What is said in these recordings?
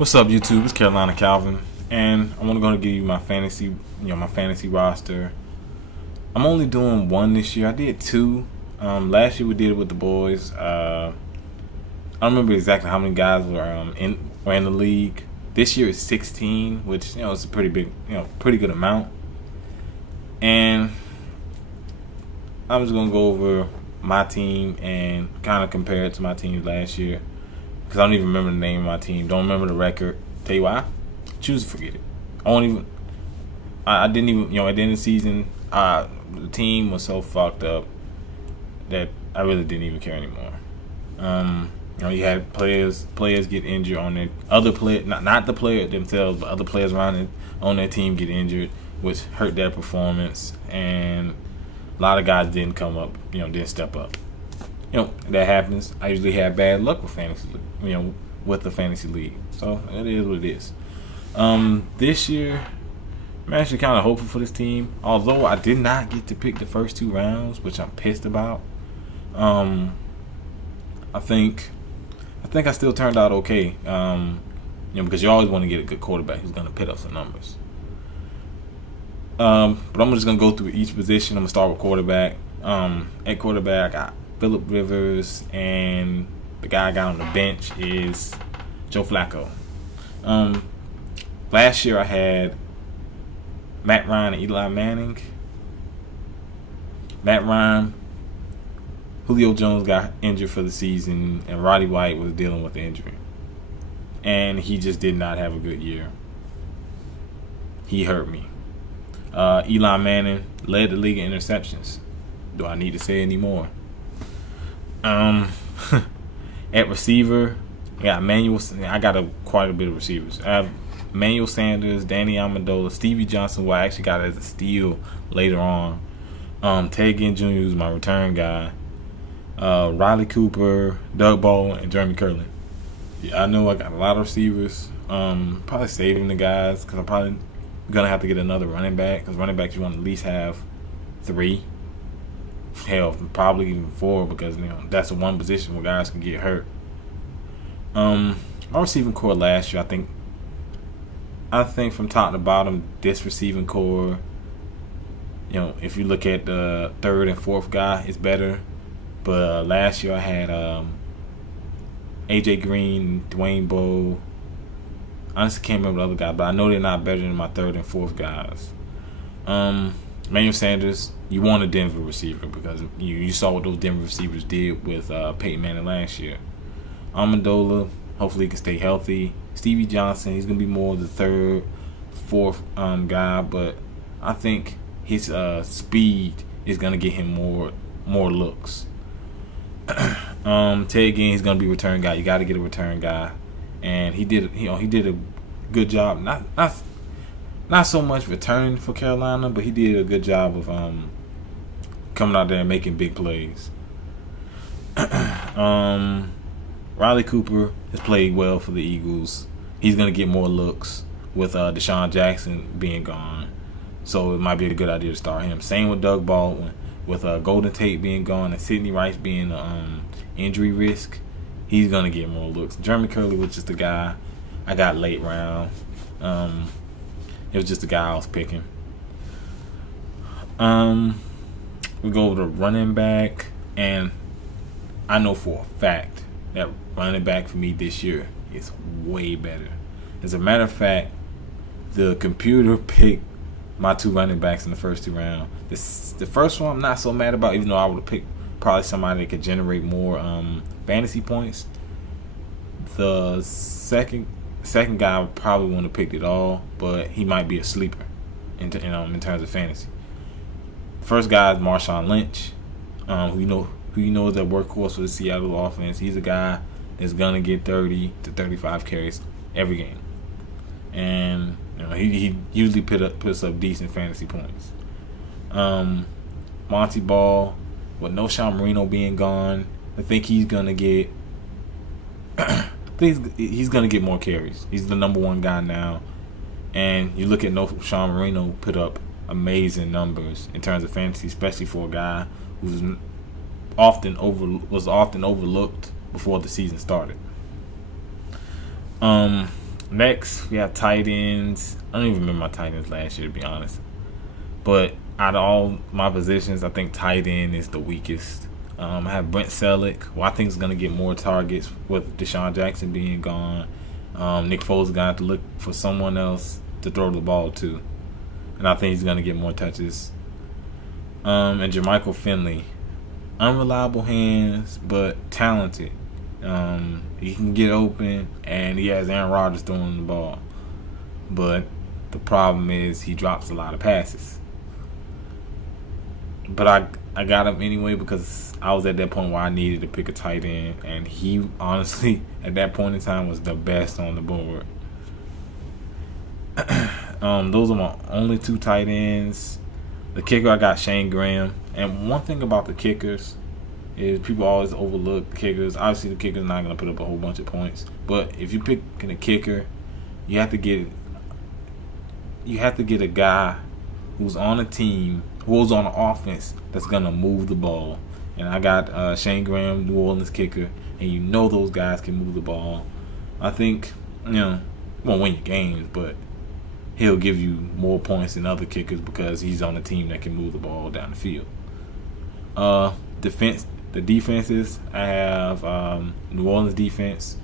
What's up, YouTube? It's Carolina Calvin, and I'm going to give you my fantasy roster. I'm only doing one this year. I did two. Last year we did it with the boys. I don't remember exactly how many guys were in the league. This year is 16, which is a pretty big, pretty good amount. And I'm just gonna go over my team and kind of compare it to my team last year, because I don't even remember the name of my team. Don't remember the record. Tell you why? Choose to forget it. I didn't even. At the end of the season, the team was so fucked up that I really didn't even care anymore. You had players get injured on their other player, not the player themselves, but other players around it on their team get injured, which hurt their performance, and a lot of guys didn't come up, didn't step up. That happens. I usually have bad luck with fantasy, with the fantasy league. So it is what it is. This year, I'm actually kind of hopeful for this team. Although I did not get to pick the first two rounds, which I'm pissed about. I think I still turned out okay. Because you always want to get a good quarterback who's going to put up some numbers. But I'm just going to go through each position. I'm going to start with quarterback. At quarterback, I got Phillip Rivers, and the guy I got on the bench is Joe Flacco. Last year I had Matt Ryan and Eli Manning. Matt Ryan, Julio Jones got injured for the season, and Roddy White was dealing with the injury. And he just did not have a good year. He hurt me. Eli Manning led the league in interceptions. Do I need to say any more? At receiver, I got quite a bit of receivers. I have Emmanuel Sanders, Danny Amendola, Stevie Johnson, who I actually got as a steal later on. Ted Ginn Jr., who's my return guy. Riley Cooper, Doug Baldwin, and Jeremy Curlin. Yeah, I know I got a lot of receivers. Probably saving the guys, because I'm probably going to have to get another running back, because running backs you want to at least have 3. Hell, probably even 4, because that's the one position where guys can get hurt. My receiving core last year, I think from top to bottom, this receiving core, if you look at the third and fourth guy, it's better. But last year I had AJ Green, Dwayne Bowe. I honestly can't remember the other guy, but I know they're not better than my third and fourth guys. Emmanuel Sanders, you want a Denver receiver, because you saw what those Denver receivers did with Peyton Manning last year. Amendola, hopefully he can stay healthy. Stevie Johnson, he's going to be more the third, fourth guy, but I think his speed is going to get him more looks. Ted Ginn, he's going to be a return guy. You got to get a return guy, and he did a good job. Not so much return for Carolina, but he did a good job of coming out there and making big plays. Riley Cooper has played well for the Eagles. He's going to get more looks with Deshaun Jackson being gone, so it might be a good idea to start him. Same with Doug Baldwin. With Golden Tate being gone and Sidney Rice being injury risk, he's going to get more looks. Jeremy Curley was just the guy I got late round. It was just the guy I was picking. We go over to running back, and I know for a fact that running back for me this year is way better. As a matter of fact, the computer picked my 2 running backs in the first 2 rounds. The first one I'm not so mad about, even though I would have picked probably somebody that could generate more fantasy points. The second guy I probably wouldn't have picked at all, but he might be a sleeper in terms of fantasy. First guy is Marshawn Lynch, who you know is a workhorse for the Seattle offense. He's a guy that's gonna get 30 to 35 carries every game, and he usually puts up decent fantasy points. Monty Ball, with no Sean Marino being gone, I think he's gonna get. He's gonna get more carries. He's the number 1 guy now, and you look at Sean Marino put up amazing numbers in terms of fantasy, especially for a guy who's often overlooked before the season started. Next, we have tight ends. I don't even remember my tight ends last year, to be honest. But out of all my positions, I think tight end is the weakest. I have Brent Selleck, who I think is going to get more targets with Deshaun Jackson being gone. Nick Foles is going to have to look for someone else to throw the ball to. And I think he's going to get more touches. And Jermichael Finley. Unreliable hands, but talented. He can get open, and he has Aaron Rodgers throwing the ball. But the problem is he drops a lot of passes. But I got him anyway because I was at that point where I needed to pick a tight end, and he honestly at that point in time was the best on the board. Those are my only two tight ends. The kicker, I got Shane Graham. And one thing about the kickers is people always overlook kickers. Obviously, the kicker's not going to put up a whole bunch of points. But if you pick a kicker, you have to get a guy who's on a team, who's on an offense that's going to move the ball. And I got Shane Graham, New Orleans kicker, and you know those guys can move the ball. I think, won't win your games, but he'll give you more points than other kickers because he's on a team that can move the ball down the field. The defenses, I have New Orleans defense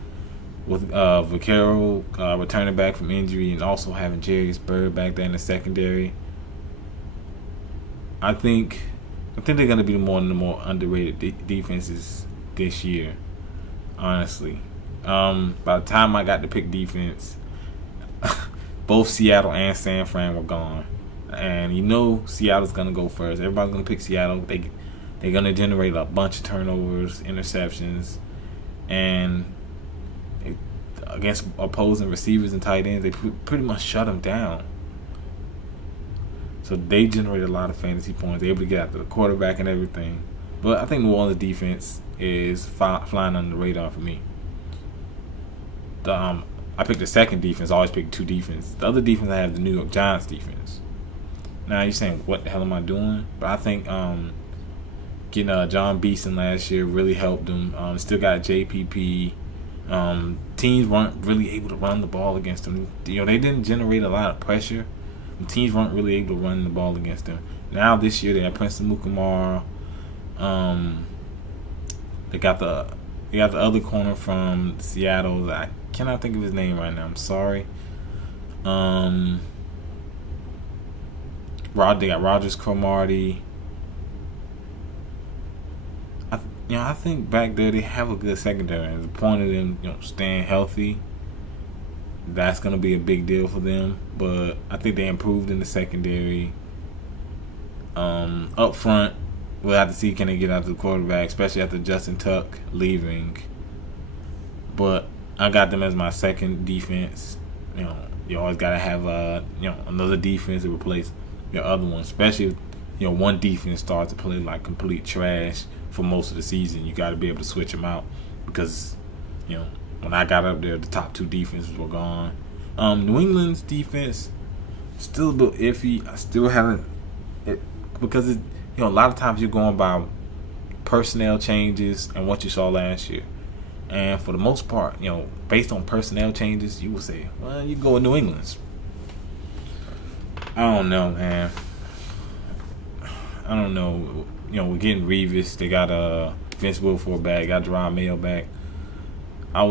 with Vaquero returning back from injury and also having Jarius Byrd back there in the secondary. I think they're going to be one of the more underrated defenses this year, honestly. By the time I got to pick defense, both Seattle and San Fran were gone. And Seattle's going to go first. Everybody's going to pick Seattle. They're going to generate a bunch of turnovers, interceptions, and against opposing receivers and tight ends, they pretty much shut them down. So they generate a lot of fantasy points. They're able to get after the quarterback and everything. But I think New Orleans defense is flying under the radar for me. I picked the second defense. I always pick two defenses. The other defense I have the New York Giants defense. Now you're saying, what the hell am I doing? But I think getting John Beeson last year really helped them. Still got JPP. Teams weren't really able to run the ball against them. They didn't generate a lot of pressure. Teams weren't really able to run the ball against them. Now this year they have Princeton Mukamara. They got the other corner from Seattle. I cannot think of his name right now. I'm sorry. They got Rogers Cromartie. I think back there they have a good secondary. As a point of them, staying healthy, that's going to be a big deal for them. But I think they improved in the secondary. Up front, we'll have to see can they get after the quarterback, especially after Justin Tuck leaving. But I got them as my second defense. You always got to have another defense to replace your other one, especially if one defense starts to play like complete trash for most of the season. You got to be able to switch them out because when I got up there, the top two defenses were gone. New England's defense still a bit iffy. I still haven't because a lot of times you're going by personnel changes and what you saw last year. And for the most part, based on personnel changes, you would say, well, you go with New England's. I don't know, man. I don't know. We're getting Revis. They got Vince Wilfork back. Got Jerome Mayo back. I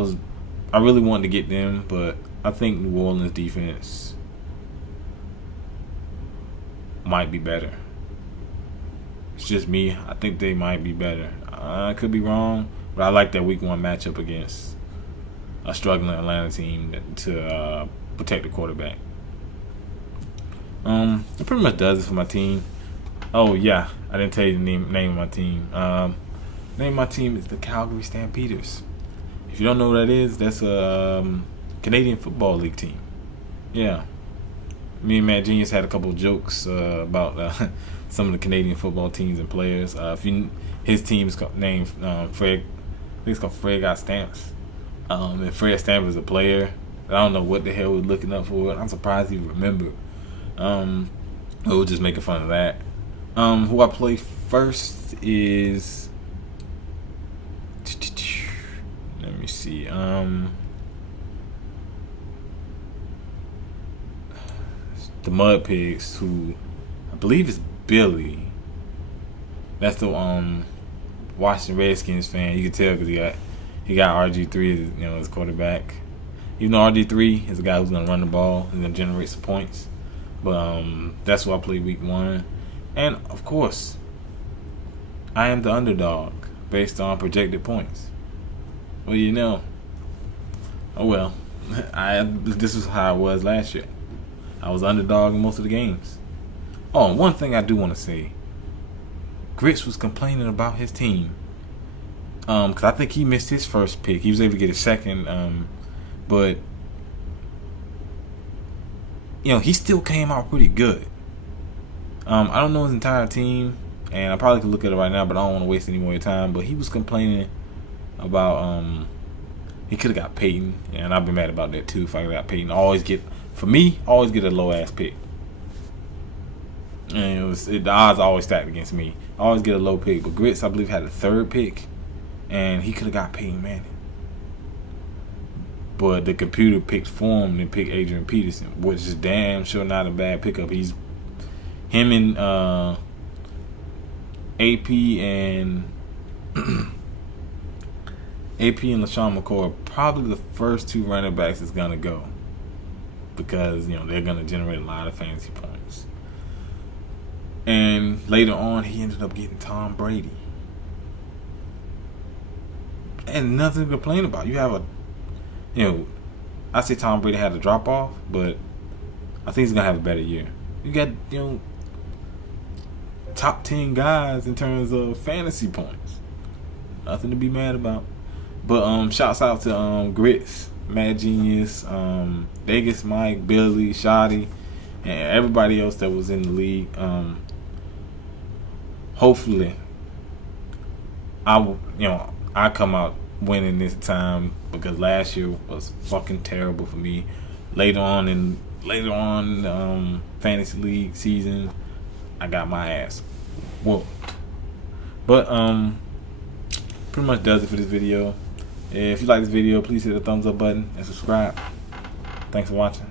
really wanted to get them, but I think New Orleans defense might be better. It's just me. I think they might be better. I could be wrong, but I like that week one matchup against a struggling Atlanta team to protect the quarterback. It pretty much does it for my team. Oh yeah, I didn't tell you the name of my team. Name of my team is the Calgary Stampeders. If you don't know what that is, that's a Canadian Football League team. Yeah. Me and Matt Genius had a couple of jokes about some of the Canadian football teams and players. His team's named Fred. I think it's called Fred Got Stamps. And Fred Stamp is a player. I don't know what the hell we're looking up for. I'm surprised he remembered. We were just making fun of that. Who I play first is... Let me see. the Mud Pigs, who I believe is Billy. That's the Washington Redskins fan. You can tell because he got RG3 as his quarterback. Even though RG3 is a guy who's gonna run the ball and gonna generate some points, but that's why I played week 1, and of course, I am the underdog based on projected points. Well, oh well. This is how I was last year. I was underdog in most of the games. Oh, and one thing I do want to say. Grits was complaining about his team. Because I think he missed his first pick. He was able to get a second. But he still came out pretty good. I don't know his entire team, and I probably could look at it right now, but I don't want to waste any more time. But he was complaining about he could have got Peyton, and I've been mad about that too. If I got Peyton, always get a low ass pick, and the odds always stacked against me. I always get a low pick, but Grits I believe had a 3rd pick, and he could have got Peyton Manning, but the computer picked for him and picked Adrian Peterson, which is damn sure not a bad pickup. Him and AP and LaShawn McCoy are probably the first 2 running backs that's gonna go, because they're gonna generate a lot of fantasy points. And later on, he ended up getting Tom Brady, and nothing to complain about. You have I say Tom Brady had a drop off, but I think he's gonna have a better year. You got top 10 guys in terms of fantasy points. Nothing to be mad about. But shouts out to Grits, Mad Genius, Vegas Mike, Billy, Shoddy, and everybody else that was in the league. Hopefully I come out winning this time, because last year was fucking terrible for me. Later on fantasy league season, I got my ass whooped. But pretty much does it for this video. If you like this video, please hit the thumbs up button and subscribe. Thanks for watching.